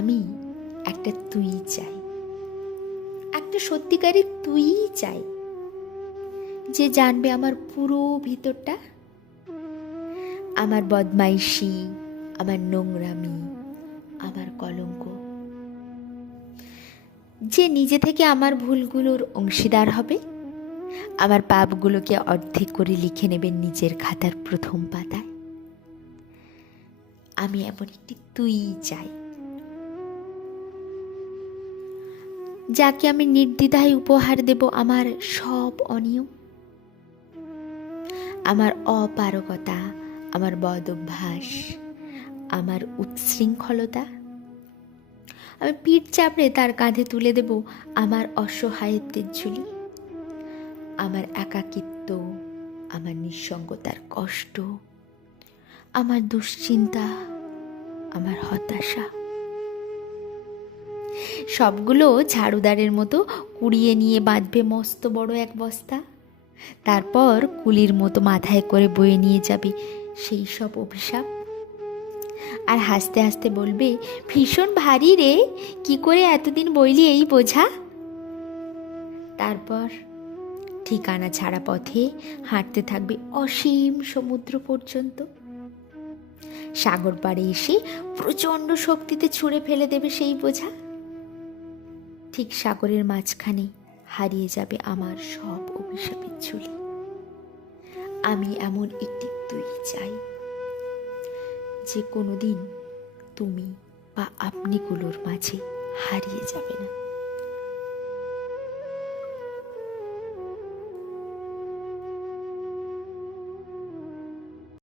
আমি একটা তুই চাই, একটা সত্যিকারের তুই চাই, যে জানবে আমার পুরো ভিতরটা, আমার বদমাইশি, আমার নোংরামি, আমার কলঙ্ক, যে নিজে থেকে আমার ভুলগুলোর অংশীদার হবে, আমার পাপগুলোকে অর্ধেক করে লিখে নেবেন নিজের খাতার প্রথম পাতায়। আমি এমন একটি তুই চাই, যাকে আমি নির্দ্বিধায় উপহার দেব আমার সব অনিয়ম, আমার অপারগতা, আমার বদ অভ্যাস, আমার উচ্ছৃঙ্খলতা। আমি পিঠ চাপড়ে তার কাঁধে তুলে দেব আমার অসহায়ত্বের ঝুলি, আমার একাকিত্ব, আমার নিঃসঙ্গতার কষ্ট, আমার দুশ্চিন্তা, আমার হতাশা। সবগুলো ঝাড়ুদারের মতো কুড়িয়ে নিয়ে বাঁধবে মস্ত বড় এক বস্তা, তারপর কুলির মতো মাথায় করে বয়ে নিয়ে যাবে সেই সব অভিশাপ, আর হাসতে হাসতে বলবে, ভীষণ ভারী রে, কি করে এতদিন বইলি এই বোঝা। তারপর ঠিকানা ছাড়া পথে হাঁটতে থাকবে অসীম সমুদ্র পর্যন্ত। সাগর পাড়ে এসে প্রচণ্ড শক্তিতে ছুঁড়ে ফেলে দেবে সেই বোঝা। ঠিক সাগরের মাঝখানে হারিয়ে যাবে আমার সব অভিশাপের ঝুলি। আমি এমন একটি তুই চাই, যে কোনোদিন তুমি বা আপনিগুলোর মাঝে হারিয়ে যাবে না।